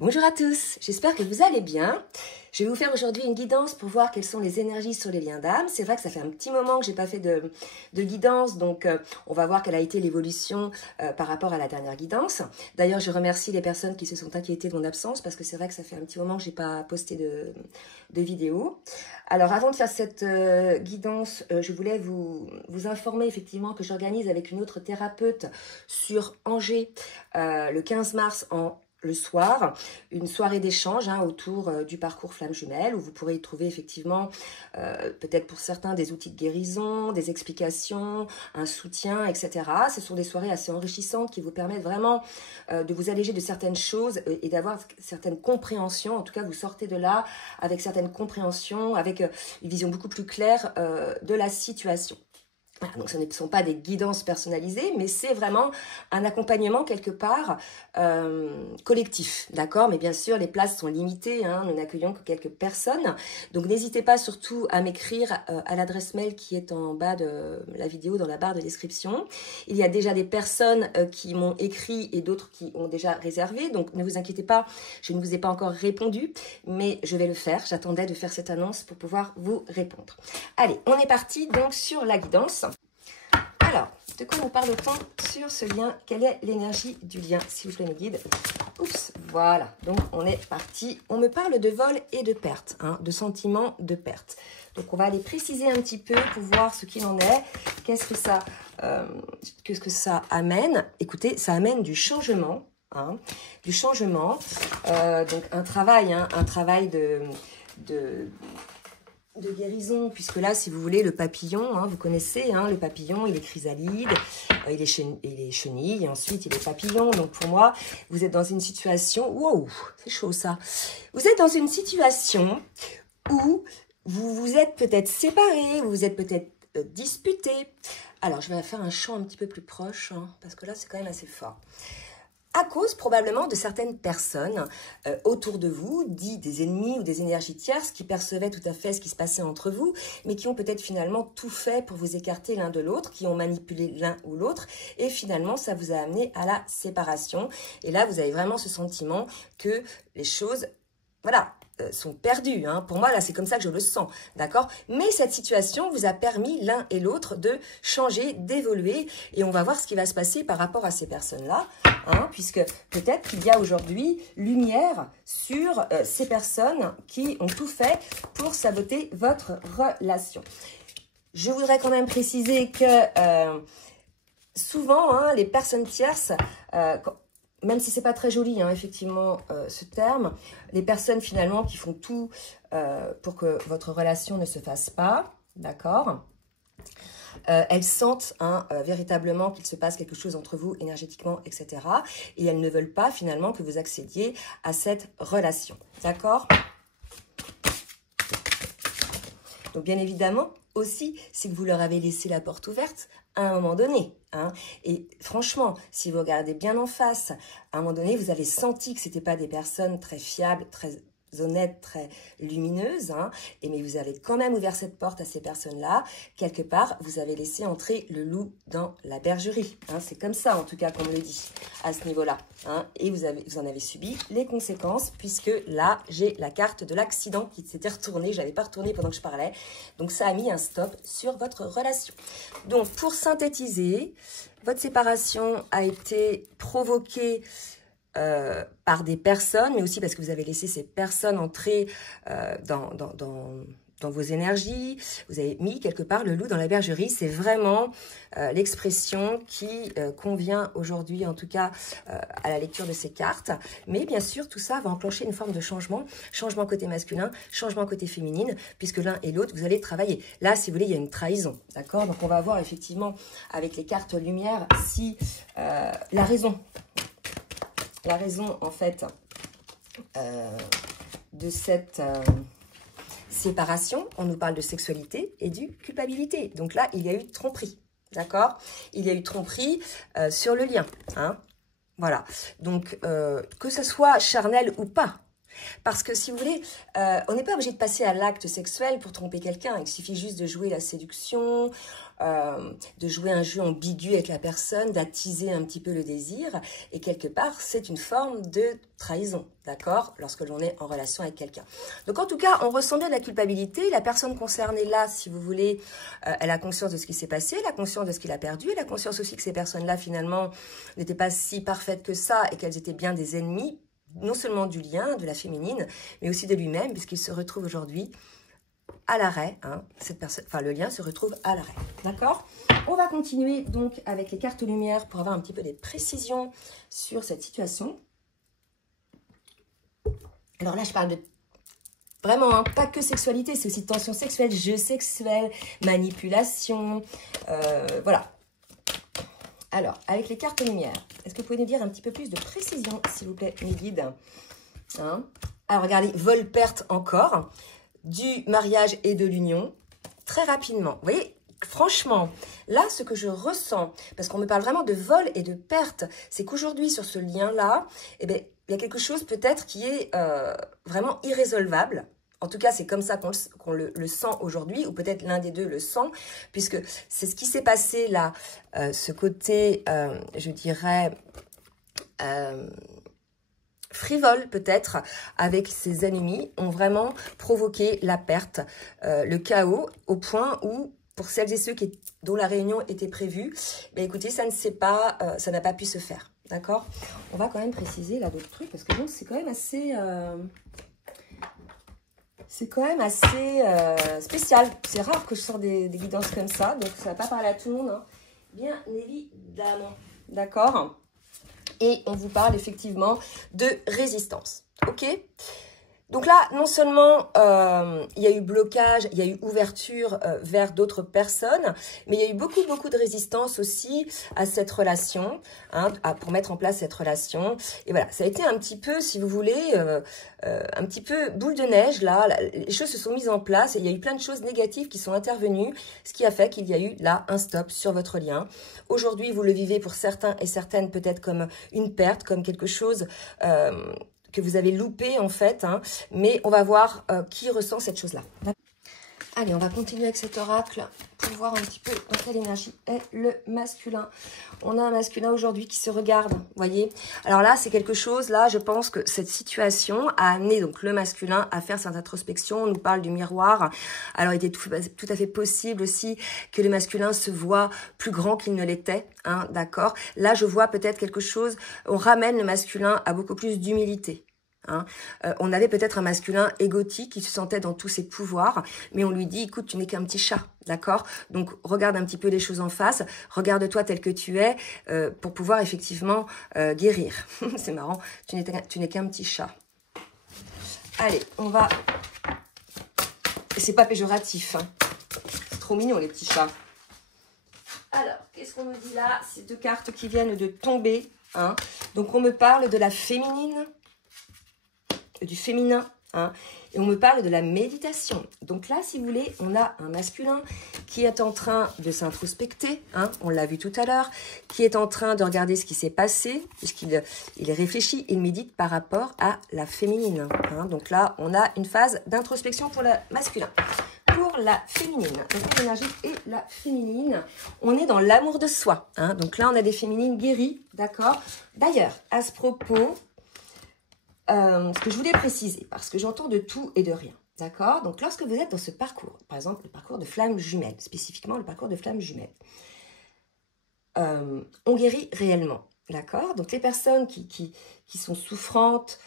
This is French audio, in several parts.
Bonjour à tous, j'espère que vous allez bien. Je vais vous faire aujourd'hui une guidance pour voir quelles sont les énergies sur les liens d'âme. C'est vrai que ça fait un petit moment que j'ai pas fait de guidance, donc on va voir quelle a été l'évolution par rapport à la dernière guidance. D'ailleurs, je remercie les personnes qui se sont inquiétées de mon absence parce que c'est vrai que ça fait un petit moment que j'ai pas posté de vidéo. Alors, avant de faire cette guidance, je voulais vous informer effectivement que j'organise avec une autre thérapeute sur Angers le 15 mars le soir, une soirée d'échange autour du parcours Flamme Jumelle où vous pourrez y trouver effectivement peut-être pour certains des outils de guérison, des explications, un soutien, etc. Ce sont des soirées assez enrichissantes qui vous permettent vraiment de vous alléger de certaines choses et d'avoir certaines compréhensions. En tout cas, vous sortez de là avec certaines compréhensions, avec une vision beaucoup plus claire de la situation. Voilà, donc ce ne sont pas des guidances personnalisées, mais c'est vraiment un accompagnement quelque part collectif, d'accord? Mais bien sûr, les places sont limitées, nous n'accueillons que quelques personnes. Donc n'hésitez pas surtout à m'écrire à l'adresse mail qui est en bas de la vidéo, dans la barre de description. Il y a déjà des personnes qui m'ont écrit et d'autres qui ont déjà réservé, donc ne vous inquiétez pas, je ne vous ai pas encore répondu, mais je vais le faire. J'attendais de faire cette annonce pour pouvoir vous répondre. Allez, on est parti donc sur la guidance. Alors, de quoi nous parle-t-on sur ce lien? Quelle est l'énergie du lien, s'il vous plaît, mes guides? Oups, voilà, donc on est parti. On me parle de vol et de perte, de sentiments de perte. Donc, on va aller préciser un petit peu pour voir ce qu'il en est. Qu'est-ce que ça amène? Écoutez, ça amène du changement, du changement. Donc, un travail de guérison, puisque là, si vous voulez, le papillon, vous connaissez, le papillon, il est chrysalide, il est chenille, et ensuite il est papillon. Donc pour moi, vous êtes dans une situation, wow, c'est chaud ça. Vous êtes dans une situation où vous vous êtes peut-être séparés, vous vous êtes peut-être disputés. Alors, je vais faire un chant un petit peu plus proche, parce que là, c'est quand même assez fort. À cause probablement de certaines personnes autour de vous, dit des ennemis ou des énergies tierces qui percevaient tout à fait ce qui se passait entre vous, mais qui ont peut-être finalement tout fait pour vous écarter l'un de l'autre, qui ont manipulé l'un ou l'autre, et finalement ça vous a amené à la séparation. Et là, vous avez vraiment ce sentiment que les choses, voilà, sont perdus. Pour moi, là, c'est comme ça que je le sens, d'accord? Mais cette situation vous a permis l'un et l'autre de changer, d'évoluer, et on va voir ce qui va se passer par rapport à ces personnes-là, puisque peut-être qu'il y a aujourd'hui lumière sur ces personnes qui ont tout fait pour saboter votre relation. Je voudrais quand même préciser que souvent, les personnes tierces... même si c'est pas très joli, effectivement, ce terme, les personnes finalement qui font tout pour que votre relation ne se fasse pas, d'accord, elles sentent véritablement qu'il se passe quelque chose entre vous énergétiquement, etc. Et elles ne veulent pas finalement que vous accédiez à cette relation, d'accord? Donc bien évidemment, aussi, si vous leur avez laissé la porte ouverte, à un moment donné, et franchement, si vous regardez bien en face, à un moment donné, vous avez senti que ce n'étaient pas des personnes très fiables, très honnêtes, très lumineuses, mais vous avez quand même ouvert cette porte à ces personnes-là. Quelque part, vous avez laissé entrer le loup dans la bergerie. C'est comme ça, en tout cas, qu'on me le dit, à ce niveau-là. Et vous en avez subi les conséquences, puisque là, j'ai la carte de l'accident qui s'était retournée. Je n'avais pas retourné pendant que je parlais. Donc, ça a mis un stop sur votre relation. Donc, pour synthétiser, votre séparation a été provoquée par des personnes, mais aussi parce que vous avez laissé ces personnes entrer dans vos énergies. Vous avez mis quelque part le loup dans la bergerie. C'est vraiment l'expression qui convient aujourd'hui, en tout cas, à la lecture de ces cartes. Mais bien sûr, tout ça va enclencher une forme de changement. Changement côté masculin, changement côté féminine, puisque l'un et l'autre, vous allez travailler. Là, si vous voulez, il y a une trahison, d'accord? Donc, on va voir effectivement, avec les cartes lumière, si la raison, en fait, de cette séparation, on nous parle de sexualité et de culpabilité. Donc là, il y a eu tromperie, d'accord? Il y a eu tromperie sur le lien, Voilà. Donc, que ce soit charnel ou pas, Parce que si vous voulez, on n'est pas obligé de passer à l'acte sexuel pour tromper quelqu'un. Il suffit juste de jouer la séduction, de jouer un jeu ambigu avec la personne, d'attiser un petit peu le désir. Et quelque part, c'est une forme de trahison, d'accord? Lorsque l'on est en relation avec quelqu'un. Donc en tout cas, on ressent bien de la culpabilité. La personne concernée là, si vous voulez, elle a conscience de ce qui s'est passé, elle a conscience de ce qu'il a perdu, elle a conscience aussi que ces personnes-là, finalement, n'étaient pas si parfaites que ça et qu'elles étaient bien des ennemis, non seulement du lien, de la féminine, mais aussi de lui-même, puisqu'il se retrouve aujourd'hui à l'arrêt. Hein, le lien se retrouve à l'arrêt. D'accord? On va continuer donc avec les cartes lumière pour avoir un petit peu des précisions sur cette situation. Alors là, je parle de vraiment, hein, pas que sexualité, c'est aussi tension sexuelle, jeu sexuel, manipulation, voilà. Alors, avec les cartes lumière, est-ce que vous pouvez nous dire un petit peu plus de précision, s'il vous plaît, mes guides, hein? Alors, regardez, vol-perte encore, du mariage et de l'union, très rapidement. Vous voyez, franchement, là, ce que je ressens, parce qu'on me parle vraiment de vol et de perte, c'est qu'aujourd'hui, sur ce lien-là, eh bien, il y a quelque chose peut-être qui est vraiment irrésolvable. En tout cas, c'est comme ça qu'on le sent aujourd'hui, ou peut-être l'un des deux le sent, puisque c'est ce qui s'est passé là, ce côté, je dirais, frivole peut-être, avec ses ennemis, ont vraiment provoqué la perte, le chaos, au point où, pour celles et ceux dont la réunion était prévue, ben écoutez, ça n'a pas pu se faire, d'accord? On va quand même préciser là d'autres trucs, parce que bon, c'est quand même assez... C'est quand même assez spécial. C'est rare que je sors des guidances comme ça. Donc, ça ne va pas parler à tout le monde. Hein. Bien évidemment. D'accord? Et on vous parle effectivement de résistance. OK? Donc là, non seulement il y a eu blocage, il y a eu ouverture vers d'autres personnes, mais il y a eu beaucoup de résistance aussi à cette relation, hein, pour mettre en place cette relation. Et voilà, ça a été un petit peu, si vous voulez, un petit peu boule de neige, là. Les choses se sont mises en place et il y a eu plein de choses négatives qui sont intervenues, ce qui a fait qu'il y a eu là un stop sur votre lien. Aujourd'hui, vous le vivez pour certains et certaines peut-être comme une perte, comme quelque chose... que vous avez loupé en fait, hein, mais on va voir qui ressent cette chose-là. Allez, on va continuer avec cet oracle pour voir un petit peu dans quelle énergie est le masculin. On a un masculin aujourd'hui qui se regarde, vous voyez. Alors là, c'est quelque chose, là, je pense que cette situation a amené donc le masculin à faire cette introspection. On nous parle du miroir. Alors, il était tout à fait possible aussi que le masculin se voit plus grand qu'il ne l'était, hein, d'accord. Là, je vois peut-être quelque chose, on ramène le masculin à beaucoup plus d'humilité. Hein. On avait peut-être un masculin égotique qui se sentait dans tous ses pouvoirs, mais on lui dit, écoute, tu n'es qu'un petit chat, d'accord? Donc, regarde un petit peu les choses en face, regarde-toi tel que tu es, pour pouvoir effectivement guérir. C'est marrant, tu n'es qu'un petit chat. Allez, on va... C'est pas péjoratif, hein. C'est trop mignon, les petits chats. Alors, qu'est-ce qu'on me dit là? Ces deux cartes qui viennent de tomber, hein. Donc, on me parle de la féminine, du féminin, hein, et on me parle de la méditation. Donc là, si vous voulez, on a un masculin qui est en train de s'introspecter, hein, on l'a vu tout à l'heure, qui est en train de regarder ce qui s'est passé, puisqu'il est réfléchi, il médite par rapport à la féminine. Hein. Donc là, on a une phase d'introspection pour le masculin. Pour la féminine, donc l'énergie et la féminine, on est dans l'amour de soi. Hein. Donc là, on a des féminines guéries, d'accord? D'ailleurs, à ce propos... ce que je voulais préciser, parce que j'entends de tout et de rien, d'accord? Donc, lorsque vous êtes dans ce parcours, par exemple, le parcours de flamme jumelle, spécifiquement le parcours de flamme jumelle, on guérit réellement, d'accord? Donc, les personnes qui sont souffrantes,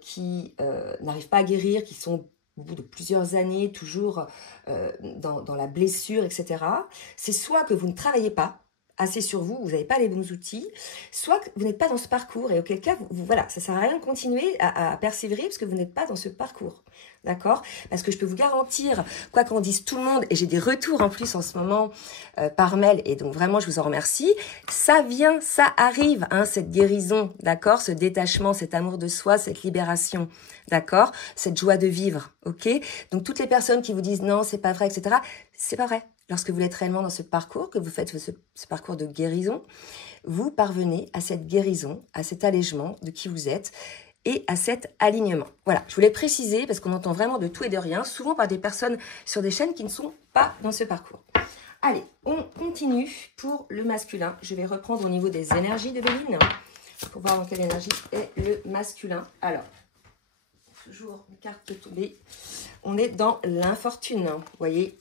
qui n'arrivent pas à guérir, qui sont au bout de plusieurs années, toujours dans la blessure, etc., c'est soit que vous ne travaillez pas assez sur vous, vous n'avez pas les bons outils, soit que vous n'êtes pas dans ce parcours, et auquel cas, voilà, ça ne sert à rien de continuer à persévérer parce que vous n'êtes pas dans ce parcours, d'accord? Parce que je peux vous garantir, quoi qu'en dise tout le monde, et j'ai des retours en plus en ce moment par mail, et donc vraiment je vous en remercie, ça vient, ça arrive, hein, cette guérison, d'accord? Ce détachement, cet amour de soi, cette libération, d'accord? Cette joie de vivre, ok? Donc toutes les personnes qui vous disent non, c'est pas vrai, etc., c'est pas vrai. Lorsque vous êtes réellement dans ce parcours, que vous faites ce parcours de guérison, vous parvenez à cette guérison, à cet allègement de qui vous êtes. et à cet alignement. Voilà, je voulais préciser parce qu'on entend vraiment de tout et de rien, souvent par des personnes sur des chaînes qui ne sont pas dans ce parcours. Allez, on continue pour le masculin. Je vais reprendre au niveau des énergies de Béline pour voir dans quelle énergie est le masculin. Alors, toujours une carte tombée. On est dans l'infortune, vous voyez.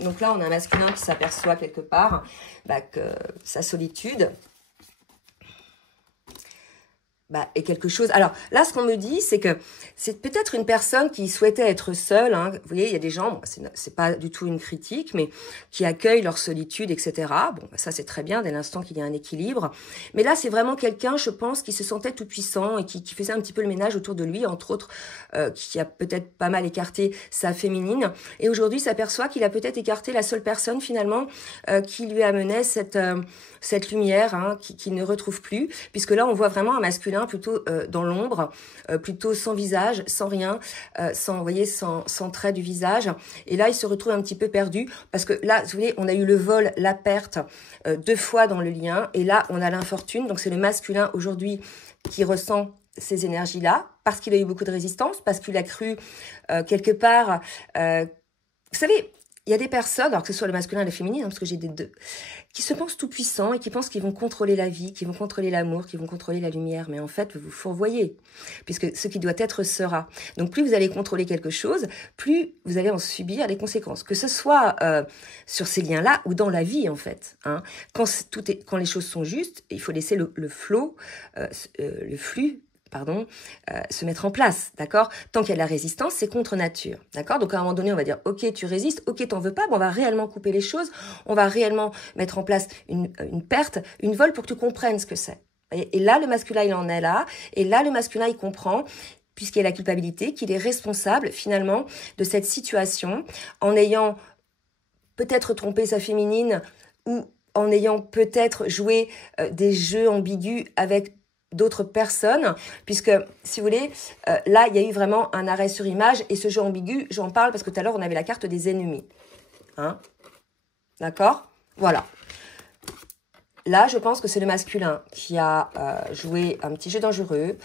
Donc là, on a un masculin qui s'aperçoit quelque part que sa solitude est quelque chose. Alors là, ce qu'on me dit, c'est que c'est peut-être une personne qui souhaitait être seule. Hein. Vous voyez, il y a des gens, bon, c'est pas du tout une critique, mais qui accueillent leur solitude, etc. Bon, ça c'est très bien dès l'instant qu'il y a un équilibre. Mais là, c'est vraiment quelqu'un, je pense, qui se sentait tout puissant et qui faisait un petit peu le ménage autour de lui, entre autres, qui a peut-être pas mal écarté sa féminine. Et aujourd'hui, s'aperçoit qu'il a peut-être écarté la seule personne finalement qui lui amenait cette lumière, hein, qu'il ne retrouve plus, puisque là, on voit vraiment un masculin plutôt dans l'ombre, plutôt sans visage, sans rien, vous voyez, sans trait du visage. Et là, il se retrouve un petit peu perdu parce que là, vous voyez, on a eu le vol, la perte 2 fois dans le lien. Et là, on a l'infortune. Donc, c'est le masculin aujourd'hui qui ressent ces énergies-là parce qu'il a eu beaucoup de résistance, parce qu'il a cru quelque part... vous savez... Il y a des personnes, alors que ce soit le masculin et le féminin, hein, parce que j'ai des deux, qui se pensent tout puissants et qui pensent qu'ils vont contrôler la vie, qu'ils vont contrôler l'amour, qu'ils vont contrôler la lumière. Mais en fait, vous vous fourvoyez, puisque ce qui doit être sera. Donc plus vous allez contrôler quelque chose, plus vous allez en subir les conséquences. Que ce soit sur ces liens-là ou dans la vie, en fait. Hein. Quand les choses sont justes, il faut laisser le flot, le flux, se mettre en place, d'accord? Tant qu'il y a de la résistance, c'est contre nature, d'accord? Donc à un moment donné, on va dire, ok, tu résistes, ok, t'en veux pas, on va réellement couper les choses, on va réellement mettre en place une perte, une vol pour que tu comprennes ce que c'est. Et là, le masculin, il en est là, et là, le masculin, il comprend, puisqu'il y a la culpabilité, qu'il est responsable, finalement, de cette situation, en ayant peut-être trompé sa féminine, ou en ayant peut-être joué des jeux ambigus avec d'autres personnes, puisque, si vous voulez, là, il y a eu vraiment un arrêt sur image, et ce jeu ambigu, j'en parle parce que tout à l'heure, on avait la carte des ennemis. Hein? D'accord? Voilà. Là, je pense que c'est le masculin qui a joué un petit jeu dangereux.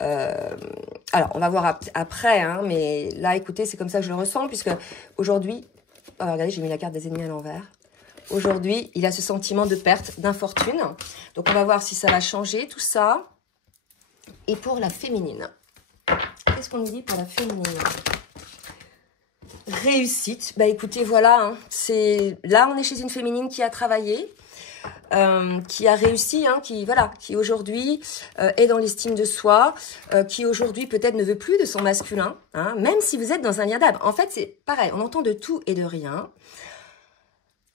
Alors, on va voir après, hein, mais là, écoutez, c'est comme ça que je le ressens, puisque aujourd'hui, regardez, j'ai mis la carte des ennemis à l'envers. Aujourd'hui, il a ce sentiment de perte, d'infortune. Donc, on va voir si ça va changer, tout ça. Et pour la féminine, qu'est-ce qu'on nous dit pour la féminine? Réussite. Bah, écoutez, voilà. Hein, là, on est chez une féminine qui a travaillé, qui a réussi, hein, qui aujourd'hui est dans l'estime de soi, qui aujourd'hui peut-être ne veut plus de son masculin, hein, même si vous êtes dans un lien d'âme. En fait, c'est pareil, on entend de tout et de rien.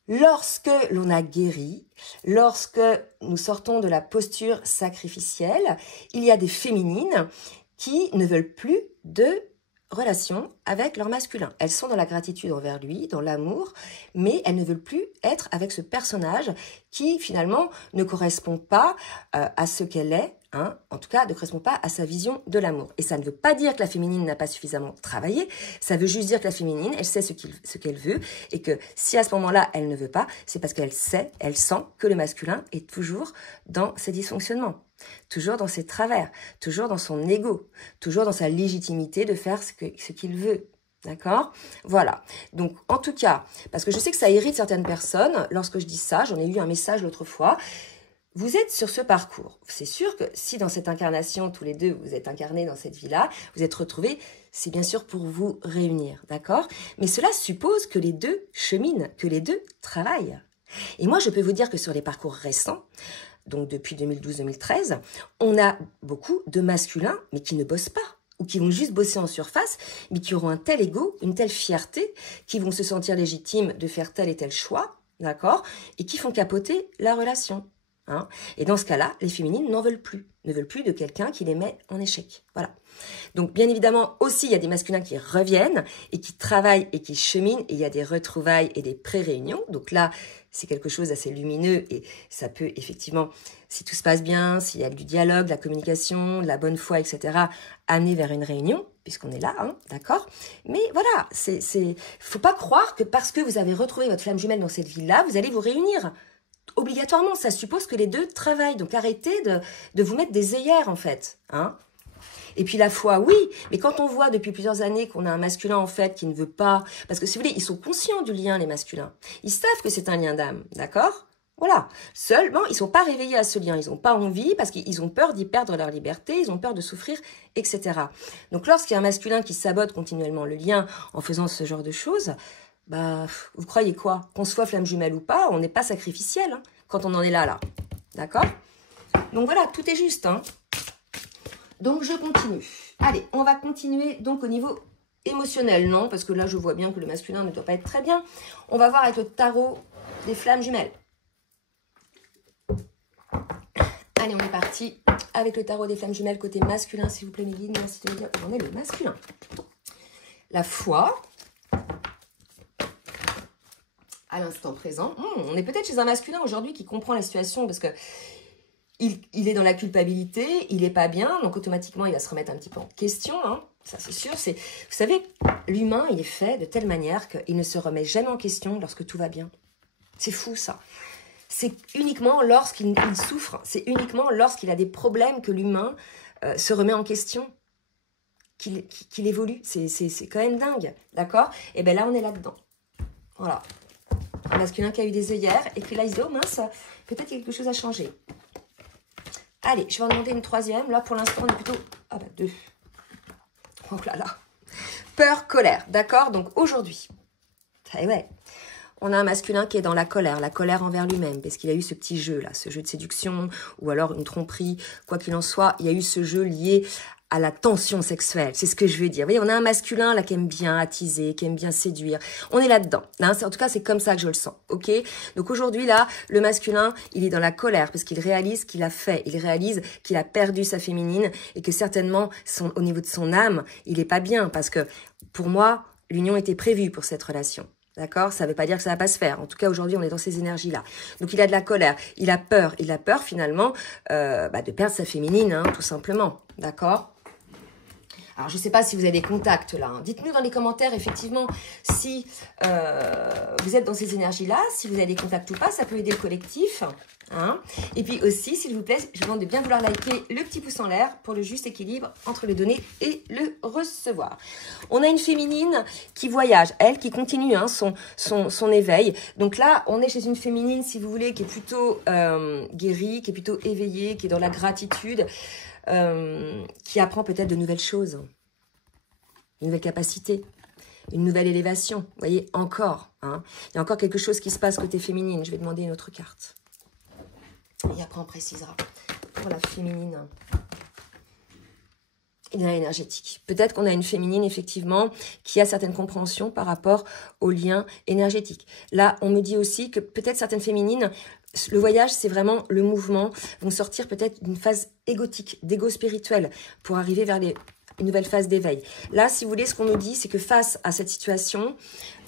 Lorsque l'on a guéri, lorsque nous sortons de la posture sacrificielle, il y a des féminines qui ne veulent plus de relation avec leur masculin. Elles sont dans la gratitude envers lui, dans l'amour, mais elles ne veulent plus être avec ce personnage qui finalement ne correspond pas à ce qu'elle est, hein, en tout cas ne correspond pas à sa vision de l'amour. Et ça ne veut pas dire que la féminine n'a pas suffisamment travaillé, ça veut juste dire que la féminine, elle sait ce qu'elle veut, et que si à ce moment-là, elle ne veut pas, c'est parce qu'elle sait, elle sent que le masculin est toujours dans ses dysfonctionnements, toujours dans ses travers, toujours dans son ego, toujours dans sa légitimité de faire ce qu'il veut. D'accord? Voilà. Donc, en tout cas, parce que je sais que ça irrite certaines personnes, lorsque je dis ça, j'en ai eu un message l'autre fois, vous êtes sur ce parcours. C'est sûr que si dans cette incarnation, tous les deux, vous êtes incarnés dans cette vie-là, vous êtes retrouvés, c'est bien sûr pour vous réunir, d'accord? Mais cela suppose que les deux cheminent, que les deux travaillent. Et moi, je peux vous dire que sur les parcours récents, donc depuis 2012-2013, on a beaucoup de masculins, mais qui ne bossent pas, ou qui vont juste bosser en surface, mais qui auront un tel ego, une telle fierté, qui vont se sentir légitimes de faire tel et tel choix, d'accord? Et qui font capoter la relation. Hein? Et dans ce cas-là, les féminines n'en veulent plus, ne veulent plus de quelqu'un qui les met en échec. Voilà. Donc, bien évidemment, aussi, il y a des masculins qui reviennent et qui travaillent et qui cheminent, et il y a des retrouvailles et des pré-réunions. Donc là, c'est quelque chose d'assez lumineux et ça peut effectivement, si tout se passe bien, s'il y a du dialogue, de la communication, de la bonne foi, etc., amener vers une réunion, puisqu'on est là, hein, d'accord? Mais voilà, faut pas croire que parce que vous avez retrouvé votre flamme jumelle dans cette vie-là, vous allez vous réunir. Obligatoirement, ça suppose que les deux travaillent. Donc arrêtez de vous mettre des œillères, en fait. Hein. Et puis la foi, oui, mais quand on voit depuis plusieurs années qu'on a un masculin en fait qui ne veut pas, parce que si vous voulez, ils sont conscients du lien, les masculins. Ils savent que c'est un lien d'âme, d'accord? Voilà. Seulement, ils sont pas réveillés à ce lien, ils n'ont pas envie parce qu'ils ont peur d'y perdre leur liberté, ils ont peur de souffrir, etc. Donc lorsqu'il y a un masculin qui sabote continuellement le lien en faisant ce genre de choses, bah, vous croyez quoi? Qu'on soit flamme jumelle ou pas, on n'est pas sacrificiel hein, quand on en est là. D'accord? Donc voilà, tout est juste, hein. Donc, je continue. Allez, on va continuer donc au niveau émotionnel, non? Parce que là, je vois bien que le masculin ne doit pas être très bien. On va voir avec le tarot des flammes jumelles. Allez, on est parti avec le tarot des flammes jumelles côté masculin, s'il vous plaît, mes guides. Merci de me dire où on est le masculin. La foi. À l'instant présent. On est peut-être chez un masculin aujourd'hui qui comprend la situation parce que il est dans la culpabilité, il n'est pas bien, donc automatiquement, il va se remettre un petit peu en question. Hein. Ça, c'est sûr. Vous savez, l'humain, il est fait de telle manière qu'il ne se remet jamais en question lorsque tout va bien. C'est fou, ça. C'est uniquement lorsqu'il souffre, c'est uniquement lorsqu'il a des problèmes que l'humain se remet en question, qu'il évolue. C'est quand même dingue, d'accord? Et bien là, on est là-dedans. Voilà. Un masculin qui a eu des œillères et puis là, il se dit, oh mince, peut-être quelque chose a changé. Allez, je vais en demander une troisième. Là, pour l'instant, on est plutôt... Ah bah, 2. Oh là là. Peur, colère. D'accord? Donc, aujourd'hui, ouais, on a un masculin qui est dans la colère envers lui-même, parce qu'il a eu ce petit jeu-là, ce jeu de séduction, ou alors une tromperie. Quoi qu'il en soit, il y a eu ce jeu lié à la tension sexuelle. C'est ce que je veux dire. Vous voyez, on a un masculin là qui aime bien attiser, qui aime bien séduire. On est là-dedans. Hein, en tout cas, c'est comme ça que je le sens. Ok? Donc aujourd'hui, là, le masculin, il est dans la colère parce qu'il réalise qu'il a fait. Il réalise qu'il a perdu sa féminine et que certainement, au niveau de son âme, il est pas bien parce que pour moi, l'union était prévue pour cette relation. D'accord? Ça ne veut pas dire que ça va pas se faire. En tout cas, aujourd'hui, on est dans ces énergies-là. Donc, il a de la colère. Il a peur finalement de perdre sa féminine, hein, tout simplement. D'accord? Alors, je ne sais pas si vous avez des contacts là. Hein. Dites-nous dans les commentaires, effectivement, si vous êtes dans ces énergies-là, si vous avez des contacts ou pas. Ça peut aider le collectif. Hein. Et puis aussi, s'il vous plaît, je vous demande de bien vouloir liker le petit pouce en l'air pour le juste équilibre entre le donner et le recevoir. On a une féminine qui voyage, elle, qui continue hein, son éveil. Donc là, on est chez une féminine, si vous voulez, qui est plutôt guérie, qui est plutôt éveillée, qui est dans la gratitude, qui apprend peut-être de nouvelles choses, une nouvelle capacité, une nouvelle élévation. Vous voyez, encore. Hein. Il y a encore quelque chose qui se passe côté féminine. Je vais demander une autre carte. Et après, on précisera pour la féminine. Il y a un énergétique. Peut-être qu'on a une féminine, effectivement, qui a certaines compréhensions par rapport au lien énergétique. Là, on me dit aussi que peut-être certaines féminines, le voyage, c'est vraiment le mouvement, vont sortir peut-être d'une phase égotique, d'égo spirituel, pour arriver vers une nouvelle phase d'éveil. Là, si vous voulez, ce qu'on nous dit, c'est que face à cette situation,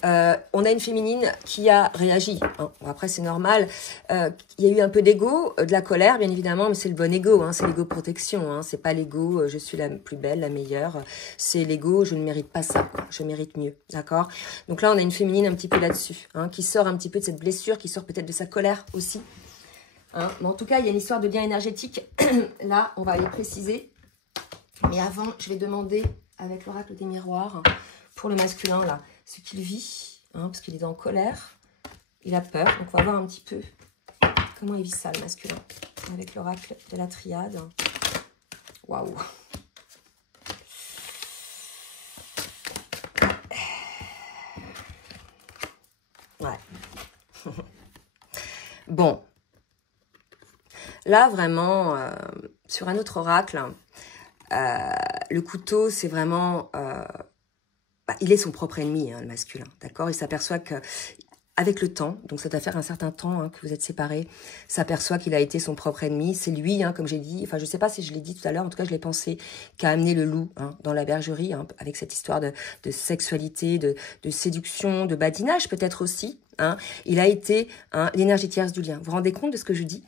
on a une féminine qui a réagi. Hein. Bon, après, c'est normal. Il y a eu un peu d'ego, de la colère, bien évidemment, mais c'est le bon ego. Hein. C'est l'ego protection. Hein. C'est pas l'ego, je suis la plus belle, la meilleure. C'est l'ego, je ne mérite pas ça. Quoi. Je mérite mieux. D'accord? Donc là, on a une féminine un petit peu là-dessus, hein, qui sort un petit peu de cette blessure, qui sort peut-être de sa colère aussi. Hein. Mais en tout cas, il y a une histoire de lien énergétique. Là, on va aller préciser. Mais avant, je vais demander, avec l'oracle des miroirs, pour le masculin, là, ce qu'il vit, hein, parce qu'il est en colère, il a peur. Donc, on va voir un petit peu comment il vit ça, le masculin, avec l'oracle de la triade. Waouh! Ouais. Bon. Là, vraiment, sur un autre oracle... le couteau, c'est vraiment... il est son propre ennemi, hein, le masculin, d'accord? Il s'aperçoit que avec le temps, donc ça doit faire un certain temps hein, que vous êtes séparés, s'aperçoit qu'il a été son propre ennemi. C'est lui, hein, comme j'ai dit, enfin je sais pas si je l'ai dit tout à l'heure, en tout cas je l'ai pensé, qui a amené le loup hein, dans la bergerie, hein, avec cette histoire de sexualité, de séduction, de badinage peut-être aussi. Hein. Il a été hein, l'énergie tierce du lien. Vous vous rendez compte de ce que je dis?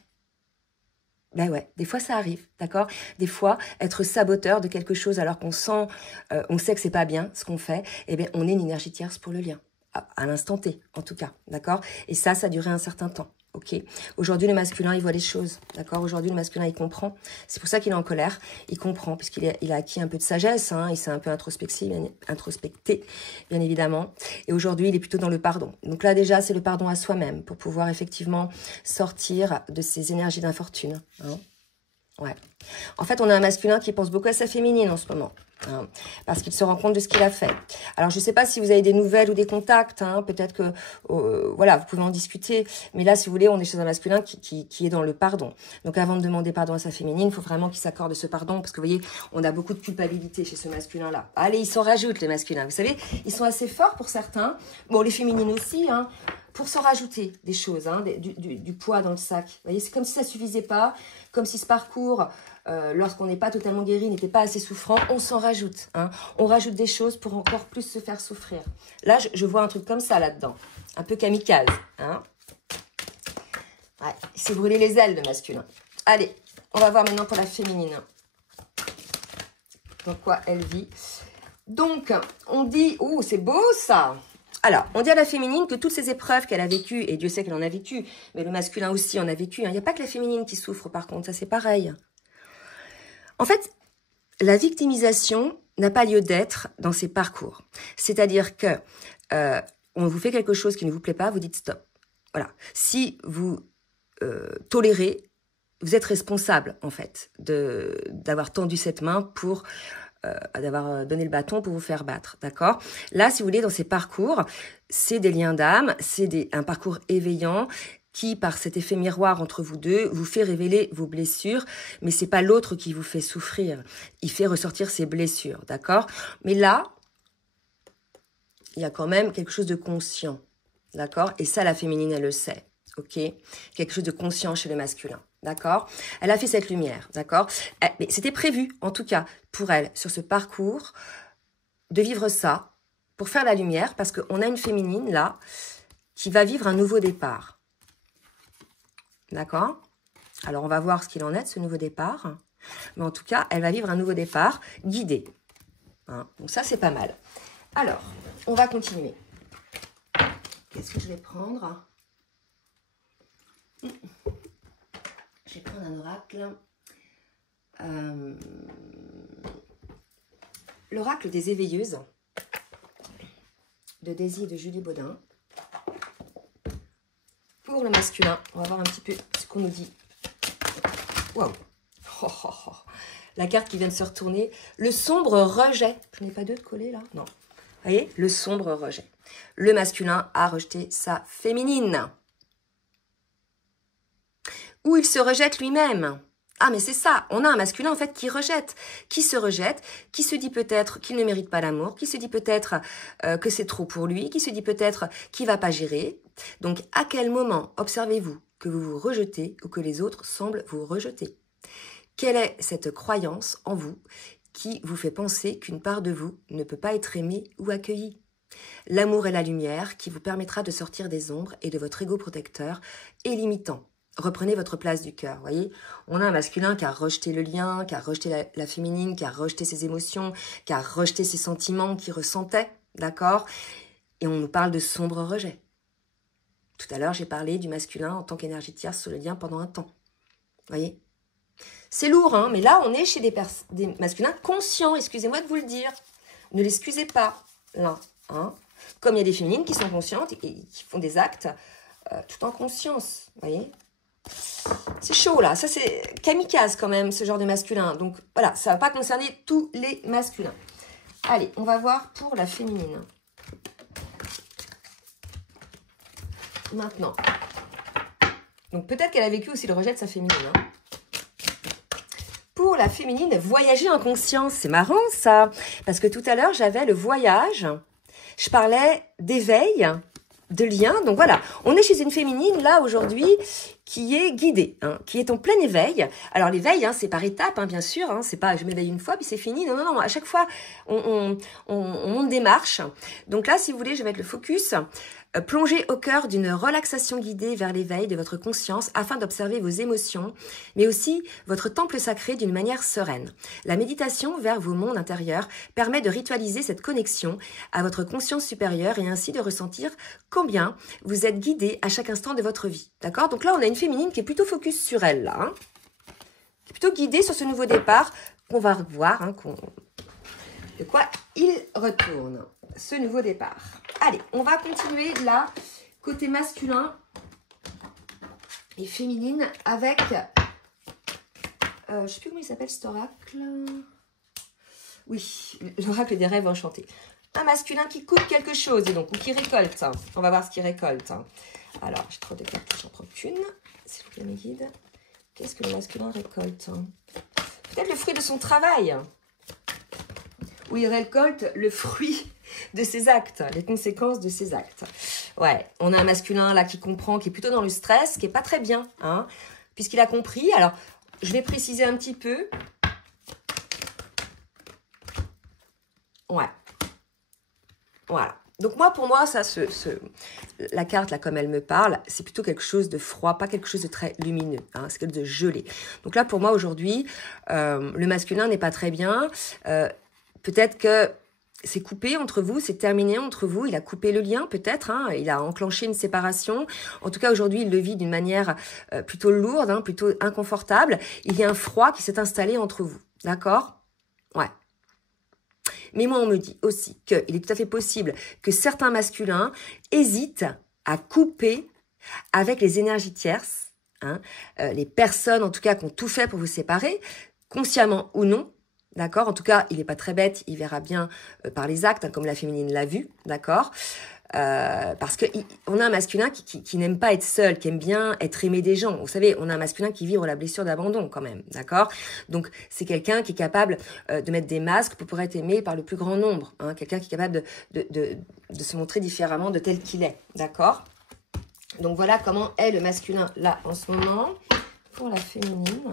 Ben ouais, des fois ça arrive, d'accord? Des fois, être saboteur de quelque chose alors qu'on sent, on sait que c'est pas bien ce qu'on fait, eh bien on est une énergie tierce pour le lien, à l'instant T en tout cas, d'accord? Et ça a duré un certain temps, ok? Aujourd'hui, le masculin, il voit les choses, d'accord? Aujourd'hui, le masculin, il comprend. C'est pour ça qu'il est en colère. Il comprend, puisqu'il a acquis un peu de sagesse, hein, il s'est un peu introspecté, bien évidemment. Et aujourd'hui, il est plutôt dans le pardon. Donc là, déjà, c'est le pardon à soi-même pour pouvoir effectivement sortir de ces énergies d'infortune, hein. Ouais. En fait, on a un masculin qui pense beaucoup à sa féminine en ce moment, hein, parce qu'il se rend compte de ce qu'il a fait. Alors, je ne sais pas si vous avez des nouvelles ou des contacts, hein, peut-être que, voilà, vous pouvez en discuter. Mais là, si vous voulez, on est chez un masculin qui est dans le pardon. Donc, avant de demander pardon à sa féminine, il faut vraiment qu'il s'accorde ce pardon, parce que vous voyez, on a beaucoup de culpabilité chez ce masculin-là. Allez, ils s'en rajoutent, les masculins. Vous savez, ils sont assez forts pour certains. Bon, les féminines aussi, hein, pour s'en rajouter des choses, hein, du poids dans le sac. Vous voyez, c'est comme si ça ne suffisait pas, comme si ce parcours, lorsqu'on n'est pas totalement guéri, n'était pas assez souffrant, on s'en rajoute. Hein. On rajoute des choses pour encore plus se faire souffrir. Là, je vois un truc comme ça là-dedans, un peu kamikaze. Hein. Ouais, il s'est brûlé les ailes, le masculin. Allez, on va voir maintenant pour la féminine. Dans quoi elle vit. Donc, on dit, oh, c'est beau ça. Alors, on dit à la féminine que toutes ces épreuves qu'elle a vécues, et Dieu sait qu'elle en a vécu, mais le masculin aussi en a vécu. Il n'y a pas que la féminine qui souffre, par contre, ça c'est pareil. En fait, la victimisation n'a pas lieu d'être dans ces parcours. C'est-à-dire que on vous fait quelque chose qui ne vous plaît pas, vous dites stop. Voilà. Si vous tolérez, vous êtes responsable, en fait, d'avoir tendu cette main pour... d'avoir donné le bâton pour vous faire battre, d'accord? Là, si vous voulez, dans ces parcours, c'est des liens d'âme, c'est un parcours éveillant qui, par cet effet miroir entre vous deux, vous fait révéler vos blessures, mais c'est pas l'autre qui vous fait souffrir. Il fait ressortir ses blessures, d'accord? Mais là, il y a quand même quelque chose de conscient, d'accord? Et ça, la féminine, elle le sait, ok? Quelque chose de conscient chez le masculin. D'accord? Elle a fait cette lumière, d'accord? Mais c'était prévu, en tout cas, pour elle, sur ce parcours, de vivre ça, pour faire la lumière, parce qu'on a une féminine, là, qui va vivre un nouveau départ. D'accord? Alors, on va voir ce qu'il en est de ce nouveau départ. Mais en tout cas, elle va vivre un nouveau départ guidé. Hein? Donc ça, c'est pas mal. Alors, on va continuer. Qu'est-ce que je vais prendre? Je vais prendre un oracle. L'oracle des éveilleuses de Daisy et de Julie Baudin. Pour le masculin, on va voir un petit peu ce qu'on nous dit. Waouh! Oh, oh, oh. La carte qui vient de se retourner. Le sombre rejet. Je n'ai pas deux de coller là? Non. Vous voyez? Le sombre rejet. Le masculin a rejeté sa féminine. Ou il se rejette lui-même. Ah, mais c'est ça, on a un masculin en fait qui se rejette, qui se dit peut-être qu'il ne mérite pas l'amour, qui se dit peut-être que c'est trop pour lui, qui se dit peut-être qu'il ne va pas gérer. Donc, à quel moment observez-vous que vous vous rejetez ou que les autres semblent vous rejeter? Quelle est cette croyance en vous qui vous fait penser qu'une part de vous ne peut pas être aimée ou accueillie? L'amour est la lumière qui vous permettra de sortir des ombres et de votre ego protecteur et limitant. Reprenez votre place du cœur, voyez. On a un masculin qui a rejeté le lien, qui a rejeté la féminine, qui a rejeté ses émotions, qui a rejeté ses sentiments qu'il ressentait, d'accord? Et on nous parle de sombre rejet. Tout à l'heure, j'ai parlé du masculin en tant qu'énergie tierce sur le lien pendant un temps, voyez. C'est lourd, hein, mais là, on est chez des masculins conscients, excusez-moi de vous le dire. Ne l'excusez pas, là, hein. Comme il y a des féminines qui sont conscientes et qui font des actes tout en conscience, voyez. C'est chaud là, ça c'est kamikaze quand même ce genre de masculin. Donc voilà, ça ne va pas concerner tous les masculins. Allez, on va voir pour la féminine. Maintenant. Donc peut-être qu'elle a vécu aussi le rejet de sa féminine. Hein. Pour la féminine, voyager en conscience, c'est marrant ça. Parce que tout à l'heure j'avais le voyage, je parlais d'éveil, de lien. Donc voilà, on est chez une féminine là aujourd'hui qui est guidé, hein, qui est en plein éveil. Alors l'éveil, hein, c'est par étapes, hein, bien sûr, hein, c'est pas je m'éveille une fois puis c'est fini. Non, non, non, à chaque fois on monte des marches. Donc là, si vous voulez, je vais mettre le focus. Plongez au cœur d'une relaxation guidée vers l'éveil de votre conscience afin d'observer vos émotions, mais aussi votre temple sacré d'une manière sereine. La méditation vers vos mondes intérieurs permet de ritualiser cette connexion à votre conscience supérieure et ainsi de ressentir combien vous êtes guidé à chaque instant de votre vie. D'accord? Donc là, on a une féminine qui est plutôt focus sur elle, là, hein, qui est plutôt guidée sur ce nouveau départ qu'on va voir, hein, de quoi il retourne, ce nouveau départ. Allez, on va continuer là, côté masculin et féminine, avec, je ne sais plus comment il s'appelle cet oracle. Oui, l'oracle des rêves enchantés. Un masculin qui coupe quelque chose, et donc, ou qui récolte. Hein. On va voir ce qu'il récolte. Hein. Alors, j'ai trop de cartes, j'en prends qu'une. S'il vous plaît, mes guides. Qu'est-ce que le masculin récolte, hein? Peut-être le fruit de son travail. Où il récolte le fruit de ses actes, les conséquences de ses actes. Ouais, on a un masculin là qui comprend, qui est plutôt dans le stress, qui est pas très bien, hein, puisqu'il a compris. Alors, je vais préciser un petit peu. Ouais. Voilà. Donc moi, pour moi, ça, la carte là, comme elle me parle, c'est plutôt quelque chose de froid, pas quelque chose de très lumineux. Hein, c'est quelque chose de gelé. Donc là, pour moi, aujourd'hui, le masculin n'est pas très bien. Peut-être que c'est coupé entre vous, c'est terminé entre vous, il a coupé le lien peut-être, hein, il a enclenché une séparation. En tout cas, aujourd'hui, il le vit d'une manière plutôt lourde, hein, plutôt inconfortable. Il y a un froid qui s'est installé entre vous, d'accord? Ouais. Mais moi, on me dit aussi qu'il est tout à fait possible que certains masculins hésitent à couper avec les énergies tierces, hein, les personnes, en tout cas, qui ont tout fait pour vous séparer, consciemment ou non. D'accord? En tout cas, il n'est pas très bête, il verra bien par les actes, hein, comme la féminine l'a vu, d'accord? Parce qu'on a un masculin qui n'aime pas être seul, qui aime bien être aimé des gens. Vous savez, on a un masculin qui vit la blessure d'abandon quand même, d'accord? Donc, c'est quelqu'un qui est capable de mettre des masques pour pouvoir être aimé par le plus grand nombre, hein, quelqu'un qui est capable de se montrer différemment de tel qu'il est, d'accord? Donc, voilà comment est le masculin là en ce moment. Pour la féminine...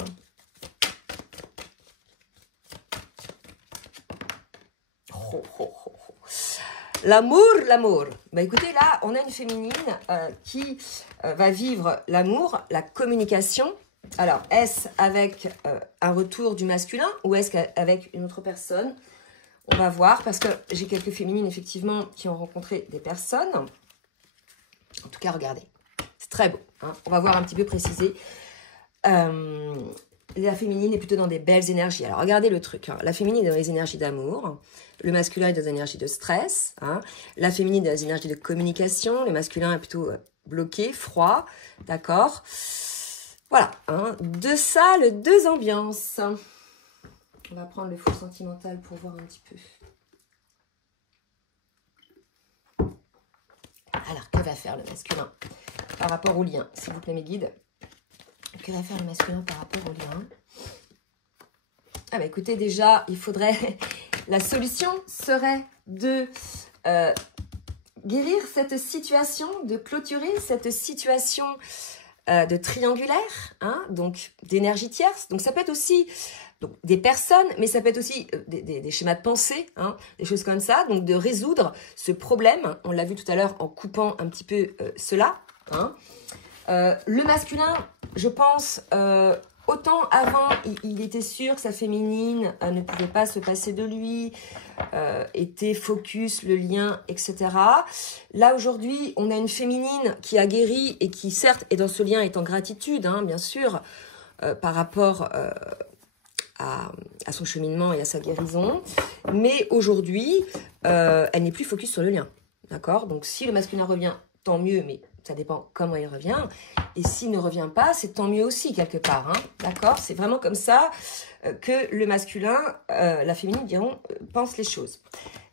L'amour, l'amour. Bah écoutez, là, on a une féminine qui va vivre l'amour, la communication. Alors, est-ce avec un retour du masculin ou est-ce qu'avec une autre personne? On va voir, parce que j'ai quelques féminines, effectivement, qui ont rencontré des personnes. En tout cas, regardez. C'est très beau. Hein, on va voir un petit peu préciser. La féminine est plutôt dans des belles énergies. Alors, regardez le truc. Hein. La féminine est dans les énergies d'amour. Le masculin est dans les énergies de stress. Hein. La féminine est dans les énergies de communication. Le masculin est plutôt bloqué, froid. D'accord? Voilà. Hein. Deux salles, deux ambiances. On va prendre le faux sentimental pour voir un petit peu. Alors, que va faire le masculin par rapport au lien? S'il vous plaît, mes guides. Que va faire le masculin par rapport au lien? Ah bah écoutez, déjà, il faudrait... La solution serait de guérir cette situation, de clôturer cette situation de triangulaire, hein, donc d'énergie tierce. Donc ça peut être aussi donc, des personnes, mais ça peut être aussi des schémas de pensée, hein, des choses comme ça. Donc de résoudre ce problème, on l'a vu tout à l'heure en coupant un petit peu cela. Hein. Le masculin, je pense... autant avant, il était sûr que sa féminine ne pouvait pas se passer de lui, était focus, le lien, etc. Là, aujourd'hui, on a une féminine qui a guéri et qui, certes, est dans ce lien, est en gratitude, hein, bien sûr, par rapport à son cheminement et à sa guérison. Mais aujourd'hui, elle n'est plus focus sur le lien. D'accord? Donc, si le masculin revient, tant mieux, mais... ça dépend comment il revient. Et s'il ne revient pas, c'est tant mieux aussi, quelque part. Hein. D'accord? C'est vraiment comme ça que le masculin, la féminine, diront, pense les choses.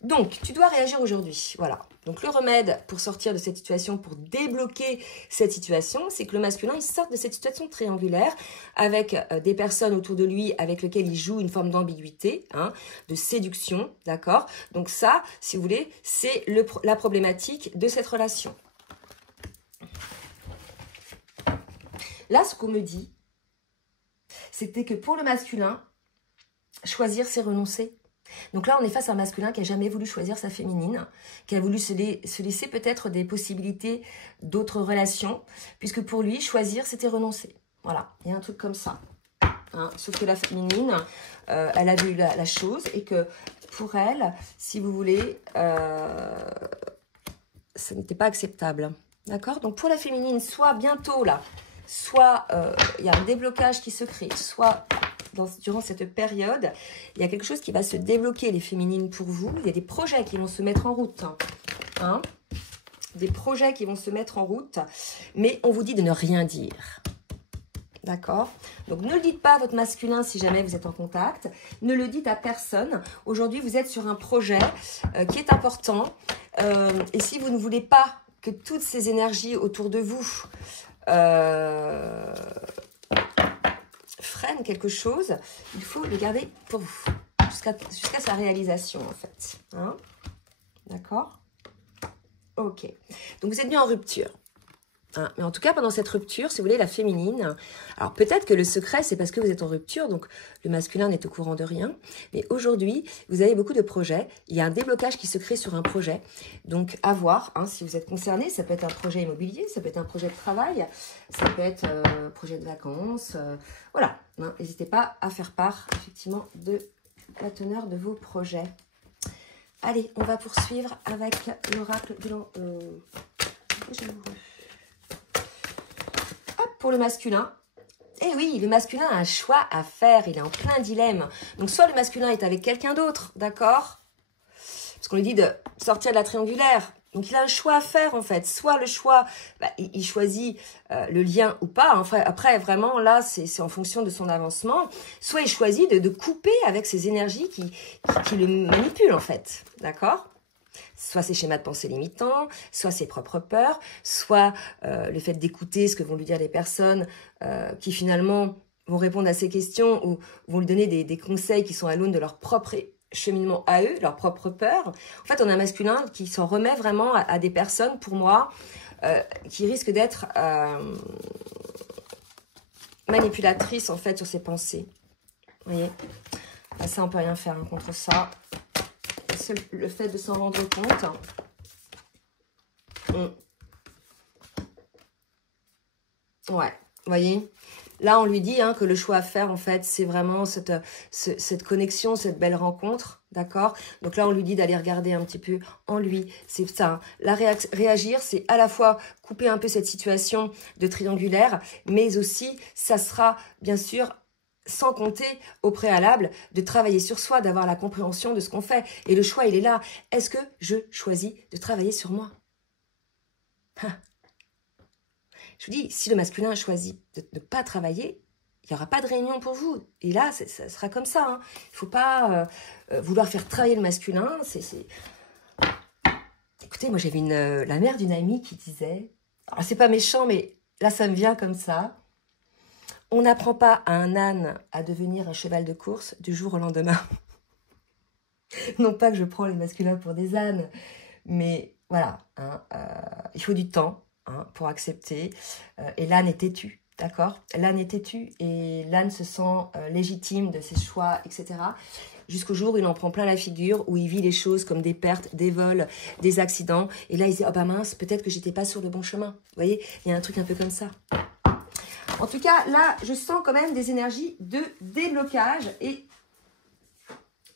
Donc, tu dois réagir aujourd'hui. Voilà. Donc, le remède pour sortir de cette situation, pour débloquer cette situation, c'est que le masculin, il sorte de cette situation triangulaire avec des personnes autour de lui avec lesquelles il joue une forme d'ambiguïté, hein, de séduction. D'accord? Donc ça, si vous voulez, c'est la problématique de cette relation. Là, ce qu'on me dit, c'était que pour le masculin, choisir, c'est renoncer. Donc là, on est face à un masculin qui n'a jamais voulu choisir sa féminine, qui a voulu se laisser peut-être des possibilités d'autres relations, puisque pour lui, choisir, c'était renoncer. Voilà, il y a un truc comme ça. Hein. Sauf que la féminine, elle a vu la chose et que pour elle, si vous voulez, ce n'était pas acceptable. D'accord? Donc pour la féminine, soit bientôt là, soit il y a un déblocage qui se crée, soit durant cette période, il y a quelque chose qui va se débloquer, les féminines, pour vous. Il y a des projets qui vont se mettre en route. Hein? Des projets qui vont se mettre en route, mais on vous dit de ne rien dire. D'accord? Donc, ne le dites pas à votre masculin si jamais vous êtes en contact. Ne le dites à personne. Aujourd'hui, vous êtes sur un projet qui est important. Et si vous ne voulez pas que toutes ces énergies autour de vous freinent quelque chose, il faut le garder pour vous. Jusqu'à sa réalisation, en fait. Hein? D'accord? Ok. Donc, vous êtes bien en rupture. Hein, mais en tout cas, pendant cette rupture, si vous voulez, la féminine, alors peut-être que le secret, c'est parce que vous êtes en rupture, donc le masculin n'est au courant de rien, mais aujourd'hui, vous avez beaucoup de projets, il y a un déblocage qui se crée sur un projet, donc à voir, hein, si vous êtes concerné, ça peut être un projet immobilier, ça peut être un projet de travail, ça peut être un projet de vacances, voilà, hein, n'hésitez pas à faire part, effectivement, de la teneur de vos projets. Allez, on va poursuivre avec l'oracle de pour le masculin. Eh oui, le masculin a un choix à faire, il est en plein dilemme. Donc soit le masculin est avec quelqu'un d'autre, d'accord? Parce qu'on lui dit de sortir de la triangulaire. Donc il a un choix à faire en fait. Soit le choix, il choisit le lien ou pas. Enfin, après, vraiment, là, c'est en fonction de son avancement. Soit il choisit de couper avec ces énergies qui le manipulent en fait, d'accord? Soit ses schémas de pensée limitants, soit ses propres peurs, soit le fait d'écouter ce que vont lui dire les personnes qui finalement vont répondre à ses questions ou vont lui donner des conseils qui sont à l'aune de leur propre cheminement à eux, leur propre peur. En fait, on a un masculin qui s'en remet vraiment à des personnes, pour moi, qui risquent d'être manipulatrices en fait sur ses pensées. Vous voyez? Ça, on peut rien faire contre ça. Le fait de s'en rendre compte. Ouais, vous voyez, là on lui dit que le choix à faire en fait c'est vraiment cette connexion, cette belle rencontre, d'accord? Donc là on lui dit d'aller regarder un petit peu en lui, c'est ça, réagir c'est à la fois couper un peu cette situation de triangulaire, mais aussi ça sera bien sûr sans compter au préalable de travailler sur soi, d'avoir la compréhension de ce qu'on fait. Et le choix, il est là. Est-ce que je choisis de travailler sur moi? Je vous dis, si le masculin choisit de ne pas travailler, il n'y aura pas de réunion pour vous. Et là, ça sera comme ça. Hein. Il ne faut pas vouloir faire travailler le masculin. Écoutez, moi, j'avais la mère d'une amie qui disait... Alors, c'est pas méchant, mais là, ça me vient comme ça. On n'apprend pas à un âne à devenir un cheval de course du jour au lendemain. Non pas que je prends les masculins pour des ânes, mais voilà, il faut du temps pour accepter. Et l'âne est têtu, d'accord? L'âne est têtu et l'âne se sent légitime de ses choix, etc. Jusqu'au jour où il en prend plein la figure, où il vit les choses comme des pertes, des vols, des accidents. Et là, il se dit, oh bah mince, peut-être que j'étais pas sur le bon chemin. Vous voyez, il y a un truc un peu comme ça. En tout cas, là, je sens quand même des énergies de déblocage. Et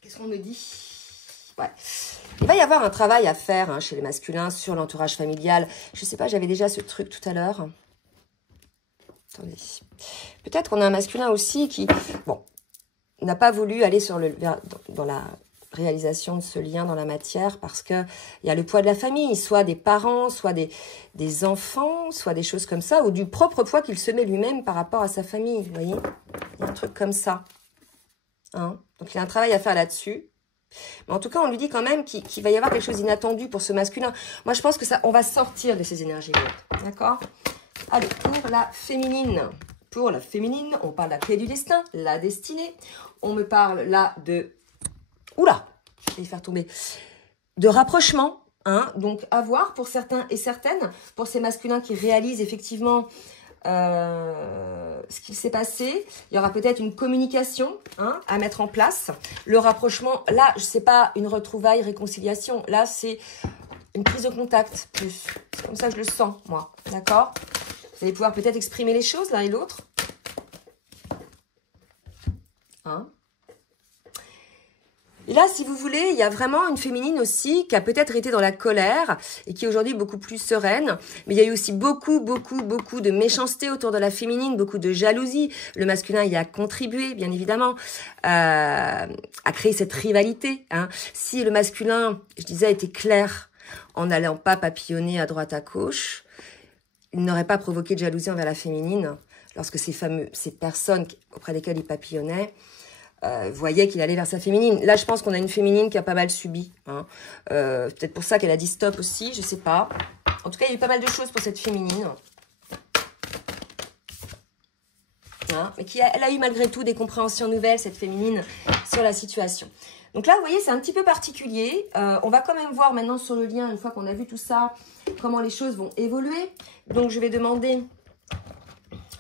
qu'est-ce qu'on me dit? Ouais. Il va y avoir un travail à faire chez les masculins sur l'entourage familial. Je ne sais pas, j'avais déjà ce truc tout à l'heure. Attendez. Peut-être qu'on a un masculin aussi qui, bon, n'a pas voulu aller dans la réalisation de ce lien dans la matière parce qu'il y a le poids de la famille, soit des parents, soit des enfants, soit des choses comme ça, ou du propre poids qu'il se met lui-même par rapport à sa famille, vous voyez? Il y a un truc comme ça. Donc, il y a un travail à faire là-dessus. Mais en tout cas, on lui dit quand même qu'il va y avoir quelque chose d'inattendu pour ce masculin. Moi, je pense que on va sortir de ces énergies. D'accord? Allez, pour la féminine. Pour la féminine, on parle de la clé du destin, la destinée. On me parle là de... Oula, je vais faire tomber. De rapprochement, donc à voir pour certains et certaines, pour ces masculins qui réalisent effectivement ce qu'il s'est passé. Il y aura peut-être une communication à mettre en place. Le rapprochement, là, c'est pas une retrouvaille, réconciliation. Là, c'est une prise de contact plus. C'est comme ça que je le sens, moi. D'accord? Vous allez pouvoir peut-être exprimer les choses l'un et l'autre. Et là, si vous voulez, il y a vraiment une féminine aussi qui a peut-être été dans la colère et qui est aujourd'hui beaucoup plus sereine. Mais il y a eu aussi beaucoup de méchanceté autour de la féminine, beaucoup de jalousie. Le masculin y a contribué, bien évidemment, à créer cette rivalité. Si le masculin, je disais, était clair en n'allant pas papillonner à droite à gauche, il n'aurait pas provoqué de jalousie envers la féminine lorsque ces personnes auprès desquelles il papillonnait voyait qu'il allait vers sa féminine. Là, je pense qu'on a une féminine qui a pas mal subi. Peut-être pour ça qu'elle a dit stop aussi, je sais pas. En tout cas, il y a eu pas mal de choses pour cette féminine. Mais elle a eu malgré tout des compréhensions nouvelles, cette féminine, sur la situation. Donc là, vous voyez, c'est un petit peu particulier. On va quand même voir maintenant sur le lien, une fois qu'on a vu tout ça, comment les choses vont évoluer. Donc, je vais demander,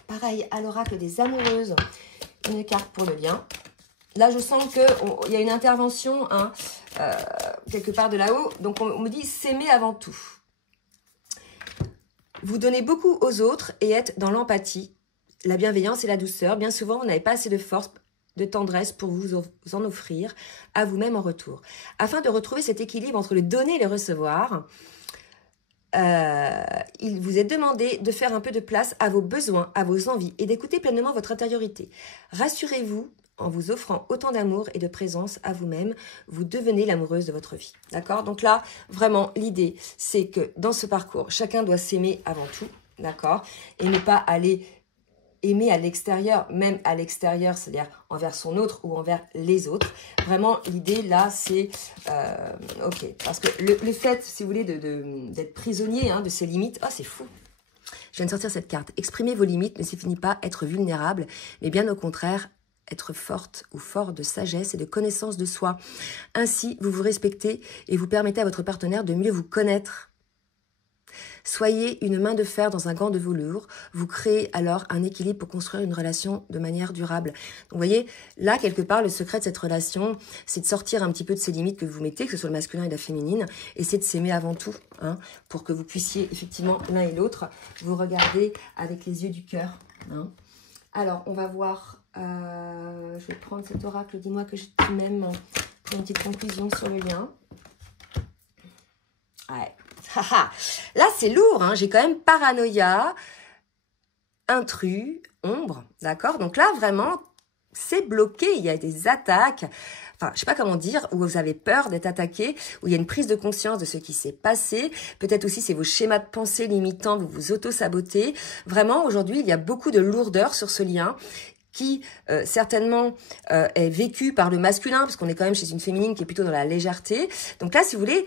pareil, à l'oracle des amoureuses, une carte pour le lien. Là, je sens qu'il y a une intervention quelque part de là-haut. Donc, on me dit s'aimer avant tout. Vous donnez beaucoup aux autres et êtes dans l'empathie, la bienveillance et la douceur. Bien souvent, vous n'avez pas assez de force, de tendresse pour vous en offrir à vous-même en retour. Afin de retrouver cet équilibre entre le donner et le recevoir, il vous est demandé de faire un peu de place à vos besoins, à vos envies et d'écouter pleinement votre intériorité. Rassurez-vous, en vous offrant autant d'amour et de présence à vous-même, vous devenez l'amoureuse de votre vie. D'accord? Donc là, vraiment, l'idée, c'est que dans ce parcours, chacun doit s'aimer avant tout. D'accord? Et ne pas aller aimer à l'extérieur, même à l'extérieur, c'est-à-dire envers son autre ou envers les autres. Vraiment, l'idée, là, c'est... ok, parce que le fait, si vous voulez, d'être prisonnier de ses limites, c'est fou. Je viens de sortir cette carte. Exprimer vos limites ne signifie pas être vulnérable, mais bien au contraire, être forte ou fort de sagesse et de connaissance de soi. Ainsi, vous vous respectez et vous permettez à votre partenaire de mieux vous connaître. Soyez une main de fer dans un gant de velours. Vous créez alors un équilibre pour construire une relation de manière durable. Donc, vous voyez, là, quelque part, le secret de cette relation, c'est de sortir un petit peu de ces limites que vous mettez, que ce soit le masculin et la féminine, et c'est de s'aimer avant tout, pour que vous puissiez, effectivement, l'un et l'autre, vous regarder avec les yeux du cœur. Alors, on va voir... je vais prendre cet oracle, dis-moi que tu m'aimes, pour une petite conclusion sur le lien. Ouais. Là, c'est lourd, j'ai quand même paranoïa, intrus, ombre, d'accord? Donc là, vraiment, c'est bloqué, il y a des attaques, enfin, je sais pas comment dire, où vous avez peur d'être attaqué, où il y a une prise de conscience de ce qui s'est passé, peut-être aussi c'est vos schémas de pensée limitants, vous vous auto-sabotez. Vraiment, aujourd'hui, il y a beaucoup de lourdeur sur ce lien, qui certainement est vécu par le masculin, parce qu'on est quand même chez une féminine qui est plutôt dans la légèreté. Donc là, si vous voulez,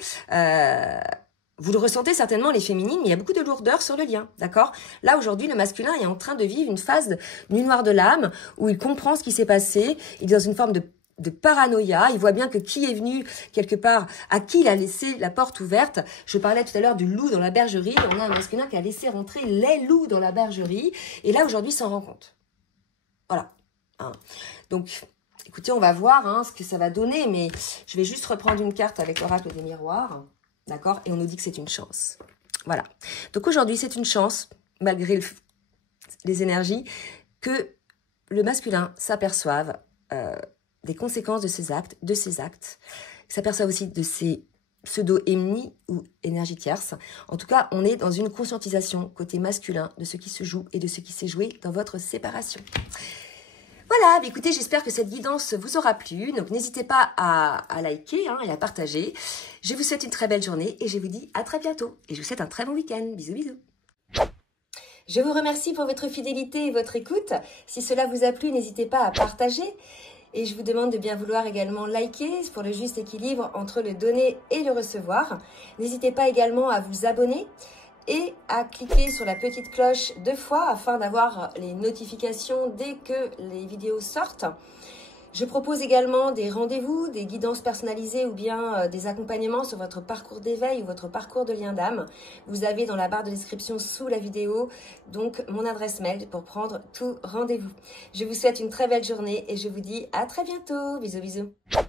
vous le ressentez certainement, les féminines, mais il y a beaucoup de lourdeur sur le lien, d'accord? Là, aujourd'hui, le masculin est en train de vivre une phase de nuit noire de l'âme, où il comprend ce qui s'est passé, il est dans une forme de paranoïa, il voit bien que qui est venu quelque part, à qui il a laissé la porte ouverte. Je parlais tout à l'heure du loup dans la bergerie, on a un masculin qui a laissé rentrer les loups dans la bergerie, et là, aujourd'hui, il s'en rend compte. Voilà. Donc, écoutez, on va voir ce que ça va donner, mais je vais juste reprendre une carte avec l'oracle des miroirs, d'accord? Et on nous dit que c'est une chance. Voilà. Donc aujourd'hui, c'est une chance, malgré les énergies, que le masculin s'aperçoive des conséquences de ses actes, s'aperçoive aussi de ses pseudo-émnis ou énergie tierce. En tout cas, on est dans une conscientisation côté masculin de ce qui se joue et de ce qui s'est joué dans votre séparation. Voilà, écoutez, j'espère que cette guidance vous aura plu. Donc, n'hésitez pas à liker et à partager. Je vous souhaite une très belle journée et je vous dis à très bientôt. Et je vous souhaite un très bon week-end. Bisous, bisous. Je vous remercie pour votre fidélité et votre écoute. Si cela vous a plu, n'hésitez pas à partager. Et je vous demande de bien vouloir également liker pour le juste équilibre entre le donner et le recevoir. N'hésitez pas également à vous abonner et à cliquer sur la petite cloche 2 fois afin d'avoir les notifications dès que les vidéos sortent. Je propose également des rendez-vous, des guidances personnalisées ou bien des accompagnements sur votre parcours d'éveil ou votre parcours de lien d'âme. Vous avez dans la barre de description sous la vidéo donc mon adresse mail pour prendre tout rendez-vous. Je vous souhaite une très belle journée et je vous dis à très bientôt. Bisous bisous.